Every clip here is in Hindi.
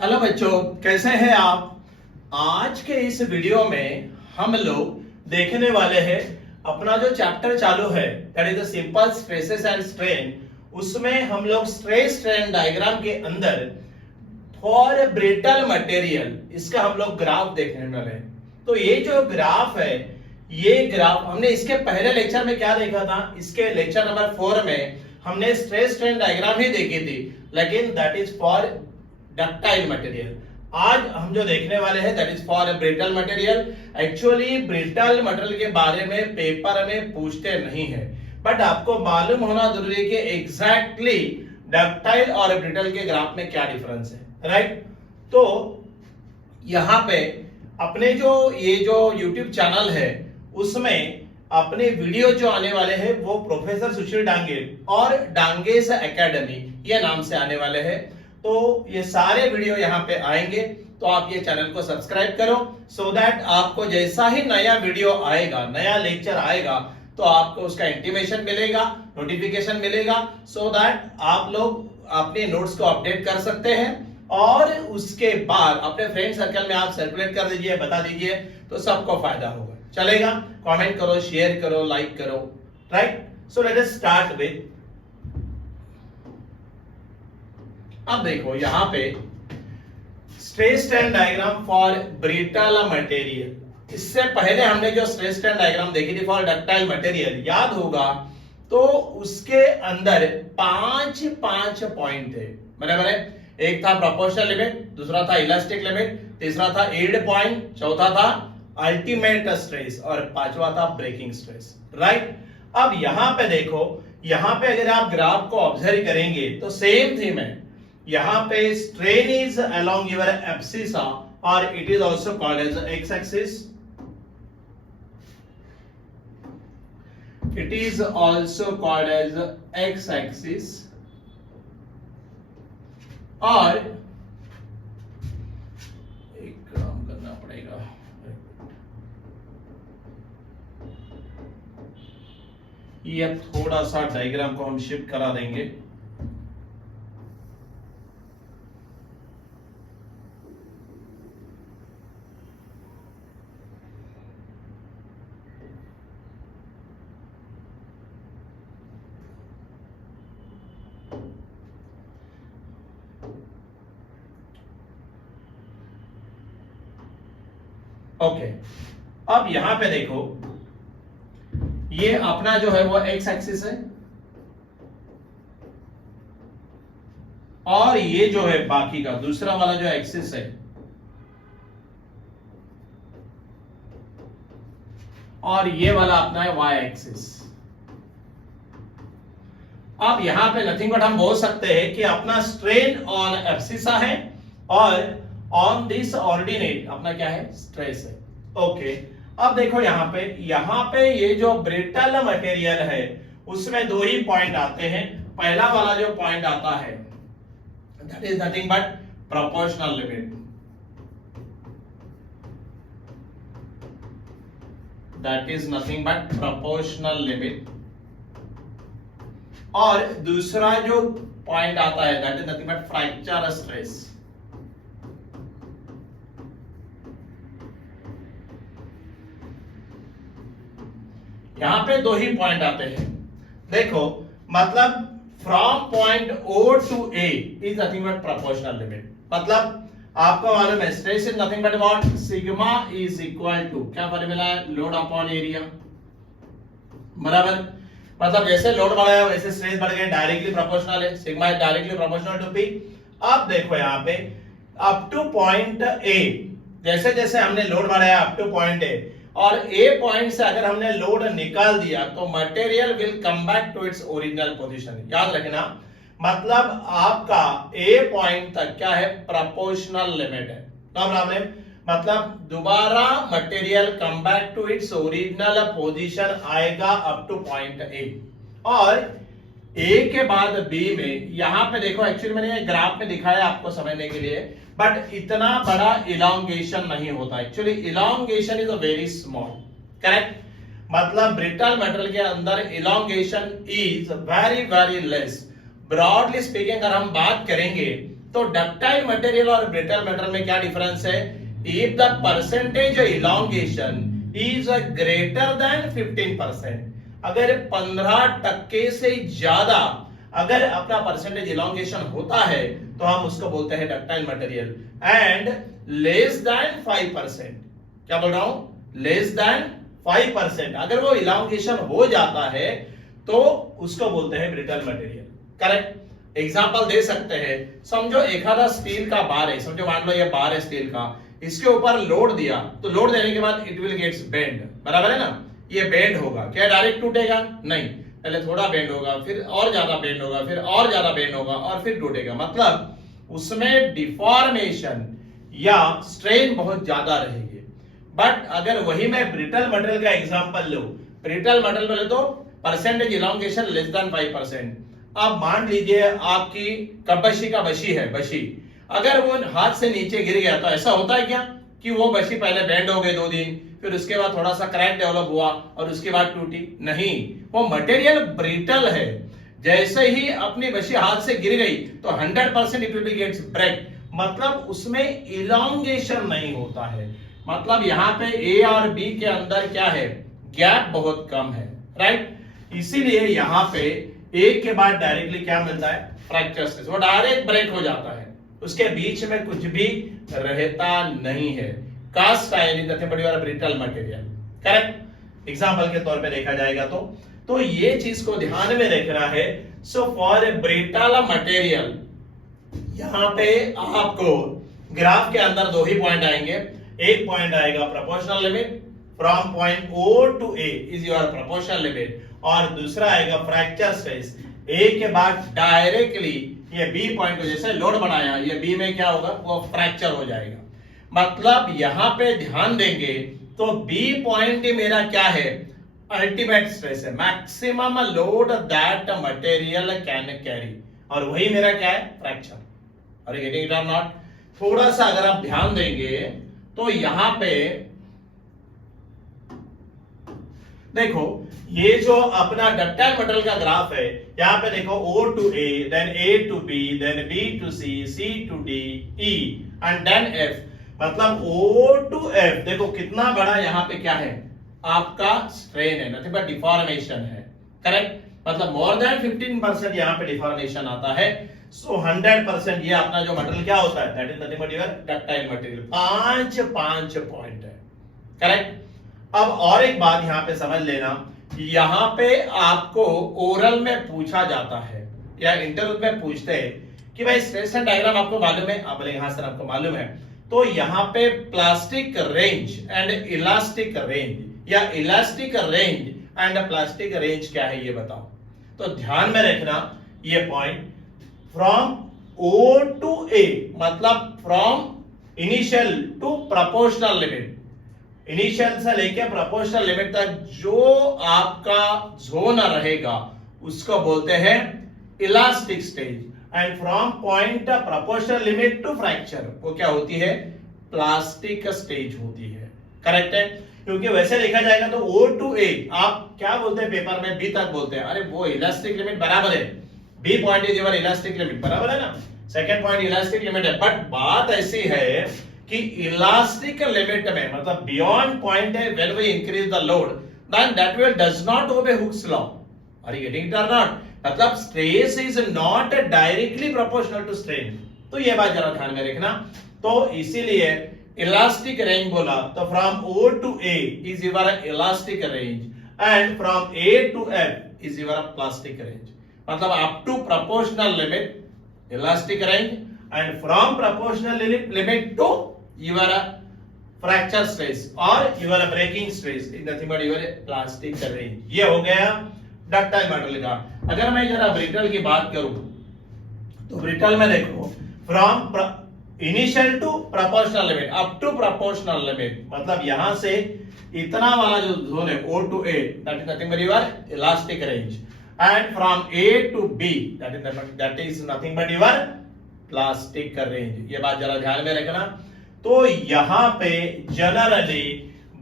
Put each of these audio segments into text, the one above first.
हेलो बच्चों, कैसे हैं आप। आज के इस वीडियो में हम लोग देखने वाले हैं अपना जो चैप्टर चालू है that is the simple stresses and strain. उसमें हम लोग स्ट्रेस स्ट्रेन डायग्राम के अंदर फॉर ब्रिटल मटेरियल इसका हम लोग ग्राफ देखने वाले हैं। तो ये जो ग्राफ है, ये ग्राफ हमने इसके पहले लेक्चर में क्या देखा था, इसके लेक्चर नंबर 4 में हमने स्ट्रेस स्ट्रेन डायग्राम ही देखी थी, लेकिन that is for ductile material. आज हम जो देखने वाले हैं that is for brittle material. Actually brittle material के बारे में पेपर में पूछते नहीं है, बट आपको मालूम होना जरूरी है कि एग्जैक्टली डक्टाइल और ब्रिटल के ग्राफ में क्या डिफरेंस है, राइट। तो यहाँ पे अपने जो ये जो YouTube चैनल है उसमें अपने वीडियो जो आने वाले हैं वो प्रोफेसर सुशील डांगे और डांगेस एकेडमी ये नाम से आने वाले हैं। तो ये सारे वीडियो यहाँ पे आएंगे, तो आप ये चैनल को सब्सक्राइब करो सो दैट आपको जैसा ही नया वीडियो आएगा, नया लेक्चर आएगा, तो आपको उसका इंटीमेशन मिलेगा, नोटिफिकेशन मिलेगा, सो दैट आप लोग अपने नोट्स को अपडेट कर सकते हैं। और उसके बाद अपने फ्रेंड सर्कल में आप सर्कुलेट कर दीजिए, बता दीजिए, तो सबको फायदा होगा। चलेगा? कमेंट करो, शेयर करो, लाइक करो, right. So let us start with, अब देखो यहाँ पे stress strain diagram for brittle material. इससे पहले हमने जो स्ट्रेस स्ट्रेन डायग्राम देखी थी फॉर डक्टाइल मटेरियल, याद होगा, तो उसके अंदर पांच पॉइंट थे, बराबर है। एक था प्रोपोर्शनल लिमिट, दूसरा था इलास्टिक लिमिट, तीसरा था यील्ड पॉइंट, चौथा था अल्टीमेट स्ट्रेस और पांचवा था ब्रेकिंग स्ट्रेस, राइट। अब यहां पे देखो, यहां पे अगर आप ग्राफ को ऑब्जर्व करेंगे तो सेम थीम है। यहां पे strain is along your abscissa और it is also called as X axis, it is also called as X axis. और एक काम करना पड़ेगा, ये थोड़ा सा डायग्राम को हम शिफ्ट करा देंगे। ओके, अब यहां पे देखो, ये अपना जो है वो एक्स एक्सिस है और ये जो है बाकी का दूसरा वाला जो एक्सिस है, और ये वाला अपना है वाई एक्सिस। अब यहां पे नथिंग बट हम बोल सकते हैं कि अपना स्ट्रेन ऑन एब्सिसा है और ऑन दिस ऑर्डिनेट अपना क्या है, स्ट्रेस है। ओके, अब देखो यहां पे ये जो ब्रिटल मटेरियल है उसमें दो ही पॉइंट आते हैं। पहला वाला जो पॉइंट आता है that is nothing but proportional limit, that is nothing but proportional limit. और दूसरा जो पॉइंट आता है that is nothing but fracture stress. यहां पे दो ही पॉइंट आते हैं। देखो, मतलब from point O to A is nothing but proportional limit. मतलब आपको मालूम है stress is nothing but what, sigma is equal to क्या फॉर्मूला है, लोड अपॉन एरिया, बराबर। मतलब जैसे लोड बढ़ाया वैसे स्ट्रेस बढ़ गया, डायरेक्टली प्रोपोर्शनल है, sigma is directly proportional to P। अब देखो यहाँ पे अप टू पॉइंट A, जैसे जैसे हमने लोड बढ़ाया अप टू पॉइंट A और A पॉइंट से अगर हमने लोड निकाल दिया तो material will come back to its original position. याद रखना, मतलब आपका A पॉइंट तक क्या है, प्रोपोर्शनल लिमिट है, नो प्रॉब्लम। मतलब दोबारा material come back to its original position आएगा अप टू पॉइंट A। और A के बाद B में यहां पे देखो, एक्चुअली मैंने ये ग्राफ में दिखाया आपको समझने के लिए, बट इतना बड़ा इलांगेशन नहीं होता। Actually elongation is a very small, correct. मतलब ब्रिटल मेटल के अंदर elongation is very very less. Broadly speaking अगर हम बात करेंगे तो डक्टाइल मटेरियल और ब्रिटल मटेरियल में क्या डिफरेंस है? If the percentage elongation is greater than 15%, अगर 15% से ज्यादा अगर अपना परसेंटेज इलॉन्गेशन होता है तो हम उसको बोलते हैं ductile material, and less than 5%, क्या बोल रहा हूं? लेस देन 5%, अगर वो इलॉन्गेशन हो जाता है तो उसको बोलते हैं ब्रिटल मटेरियल। करेक्ट? एग्जांपल दे सकते हैं, समझो एखादा स्टील का बार है, समझो मान लो ये बार है स्टील का, इसके ऊपर लोड दिया तो लोड देने के बाद इट विल गेट्स बेंड, बराबर है ना? ये बेंड होगा, क्या डायरेक्ट टूटेगा? नहीं, पहले थोड़ा बेंड होगा, फिर और ज्यादा बेंड होगा, फिर और ज्यादा बेंड होगा और फिर टूटेगा। मतलब उसमें डिफॉर्मेशन या स्ट्रेन बहुत ज्यादा रहेगी। बट अगर वही मैं ब्रिटल मटेरियल का एग्जांपल लूं, ब्रिटल मटेरियल बोले तो परसेंटेज इलॉन्गेशन लेस देन 5%। अब मान लीजिए आपकी कबशी का बशी है, बशी अगर वो हाथ से नीचे गिर गया तो ऐसा होता है क्या कि वो बशी पहले बेंड हो गई 2 दिन, फिर उसके बाद थोड़ा सा क्रैक डेवलप हुआ और उसके बाद टूटी? नहीं, वो मटेरियल ब्रिटल है। जैसे ही अपनी बशी हाथ से गिर गई तो 100% इट विल गेट्स ब्रेक, मतलब उसमें इलॉन्गेशन नहीं होता है। मतलब यहाँ पे ए और बी के अंदर क्या है? गैप बहुत कम है, राइट? इसीलिए यहाँ पे ए के बाद डायरेक्टली क्या मिलता है? फ्रैक्चर स्ट्रेस, वो डायरेक्ट ब्रेक हो जाता है, उसके बीच में कुछ भी रहता नहीं है। Cast iron is nothing but your brittle material. Correct? Example के तौर पे देखा जाएगा तो ये चीज को ध्यान में रखना है। So for a brittle material, यहां पे आपको ग्राफ के अंदर 2 ही पॉइंट आएंगे। एक पॉइंट आएगा proportional limit, from point O to A is your proportional limit, और दूसरा आएगा फ्रैक्चर स्ट्रेस। ए के बाद डायरेक्टली ये बी पॉइंट को जैसे लोड बनाया, ये बी में क्या होगा? वो फ्रैक्चर हो जाएगा। मतलब यहां पे ध्यान देंगे तो बी पॉइंट मेरा क्या है? अल्टीमेट स्ट्रेस है, maximum load that material can carry, और वही मेरा क्या है? फ्रैक्चर। और गेटिंग इट और नॉट? थोड़ा सा अगर आप ध्यान देंगे तो यहां पे देखो, ये जो अपना डक्टाइल मटेरियल का ग्राफ है, यहां पे देखो O to A, then A to B, then B to C, C to D, E and then F। मतलब O to F देखो कितना बड़ा यहाँ पे क्या है? आपका स्ट्रेन है, नथिंग बट डिफॉर्मेशन है। करेक्ट? मतलब मोर देन 15% यहाँ पे डिफॉर्मेशन आता है। सो 100% ये अपना जो मटेरियल क्या होता है? That is nothing but your ductile material. 5 point है। करेक्ट? अब और एक बात यहां पे समझ लेना, यहां पे आपको ओरल में पूछा जाता है या इंटरव्यू में पूछते हैं कि भाई स्ट्रेस डायग्राम आपको मालूम है? आप बोले हाँ सर आपको मालूम है। तो यहां पे plastic range and elastic range या elastic range and plastic range क्या है ये बताओ। तो ध्यान में रखना ये point, from O to A मतलब from initial to proportional limit, initial से लेके प्रोपोर्शनल लिमिट तक जो आपका जोन रहेगा उसको बोलते हैं elastic stage, and from point proportional limit to fracture वो क्या होती है? प्लास्टिक स्टेज होती है। करेक्ट है? क्योंकि वैसे लिखा जाएगा तो O to A आप क्या बोलते हैं पेपर में? B तक बोलते हैं। अरे वो इलास्टिक लिमिट बराबर है, B point is your elastic limit, बराबर है ना? सेकंड पॉइंट इलास्टिक लिमिट है। बट बात ऐसी है कि इलास्टिक लिमिट में मतलब बियॉन्ड पॉइंट है, when we increase the load then that will does not obey Hooke's law. Are you getting it और नॉट? मतलब stress is not directly proportional to strain. तो ये बात जरा ध्यान में रखना। तो इसीलिए इलास्टिक रेंज बोला तो from O to A is your elastic range and from A to F is your plastic range. मतलब up to proportional limit elastic range and from proportional limit to your fracture stress or your breaking stress is nothing but your plastic range। ये हो गया डक्टाइल मटेरियल का। अगर मैं जरा ब्रिटल की बात करूं तो ब्रिटल में देखो from initial to proportional limit up to proportional limit, मतलब यहां से इतना वाला जो जोन है O to A that is nothing but your elastic range, and from A to B that is nothing but your plastic range। ये बात जरा ध्यान में रखना। तो यहां पे जनरली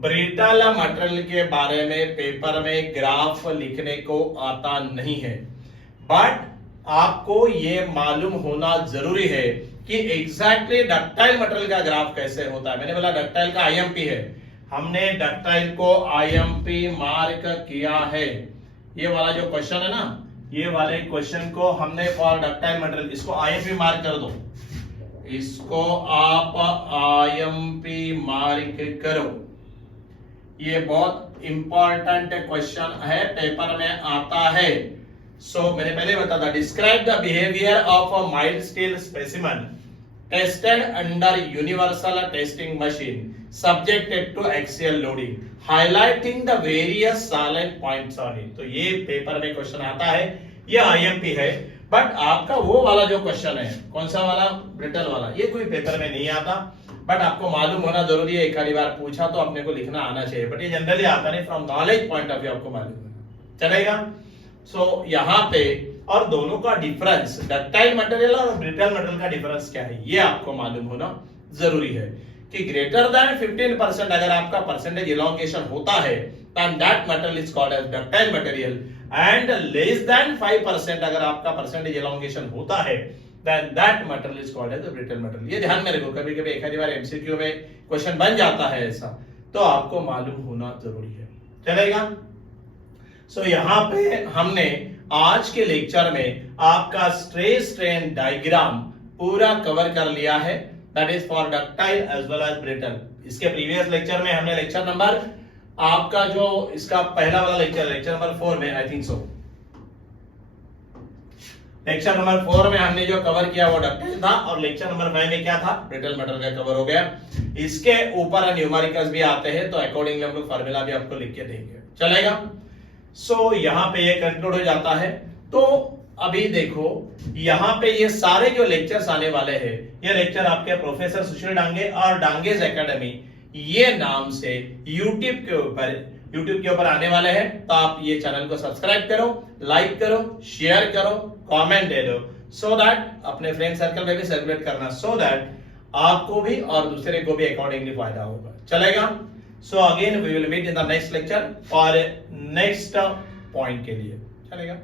ब्रिटल मटेरियल के बारे में पेपर में ग्राफ लिखने को आता नहीं है, बट आपको ये मालूम होना जरूरी है कि एग्जैक्टली डक्टाइल मटेरियल का ग्राफ कैसे होता है। मैंने बोला डक्टाइल का आईएमपी है, हमने डक्टाइल को आईएमपी मार्क किया है। ये वाला जो क्वेश्चन है ना, ये वाले क्वेश्चन को हमने फॉर डक्टाइल मटेरियल, इसको आईएमपी मार्क कर दो, इसको आप आईएमपी मार्क करो। ये बहुत इंपॉर्टेंट क्वेश्चन है, पेपर में आता है। मैंने पहले बताया था, describe the behaviour of a mild steel specimen tested under universal testing machine subjected to axial loading highlighting the various salient points on it. तो ये पेपर में क्वेश्चन आता है, ये आईएमपी है। बट आपका वो वाला जो क्वेश्चन है, कौन सा वाला, ब्रिटल वाला, ये कोई पेपर में नहीं आता, बट आपको मालूम होना जरूरी है। एक आधी बार पूछा तो अपने को लिखना आना चाहिए, बट ये जनरली आता नहीं, from knowledge point of view आपको मालूम होना चलेगा। यहाँ पे और दोनों का डिफरेंस, डक्टाइल मटेरियल और ब्रिटल मटेरियल का डिफरेंस क्या है, ये आपको मालूम होना जरूरी है। कि ग्रेटर देन 15% अगर आपका परसेंटेज इलॉन्गेशन होता है, then that material is called as ductile material, and less than 5% अगर आपका परसेंटेज इलॉन्गेशन होता है, then that material is called as a brittle material। ये ध्यान में रखो, कभी कभी एक आधी बार एमसीक्यू में क्वेश्चन बन जाता है ऐसा, तो आपको मालूम होना जरूरी है, चलेगा। यहाँ पे हमने आज के लेक्चर में आपका स्ट्रेस स्ट्रेन डायग्राम पूरा कवर कर लिया है, that is for ductile as well as brittle. इसके प्रीवियस लेक्चर में हमने लेक्चर नंबर, आपका जो इसका पहला वाला लेक्चर, लेक्चर नंबर 4 में I think so, lecture number 4 में हमने जो कवर किया वो डक्टाइल था, और लेक्चर नंबर 5 में क्या था, ब्रिटल मटेरियल का कवर हो गया। इसके ऊपर न्यूमेरिकल्स भी आते हैं, तो अकॉर्डिंगली हम लोग फार्मूला भी आपको लिख के देंगे, चलेगा। यहाँ पे ये कंक्लूड हो जाता है। तो अभी देखो, यहाँ पे ये सारे जो लेक्चर्स आने वाले हैं, ये लेक्चर आपके प्रोफेसर सुशील डांगे और डांगेज एकेडमी ये नाम से यूट्यूब के ऊपर आने वाले हैं। तो आप ये चैनल को सब्सक्राइब करो, लाइक करो, शेयर करो, कमेंट दे दो, सो दैट अपने फ्रेंड सर्कल में भी सर्कुलेट करना, सो दैट आपको भी और दूसरे को भी अकॉर्डिंगली फायदा होगा, चलेगा। Again we will meet in the next lecture और नेक्स्ट पॉइंट के लिए, चलेगा।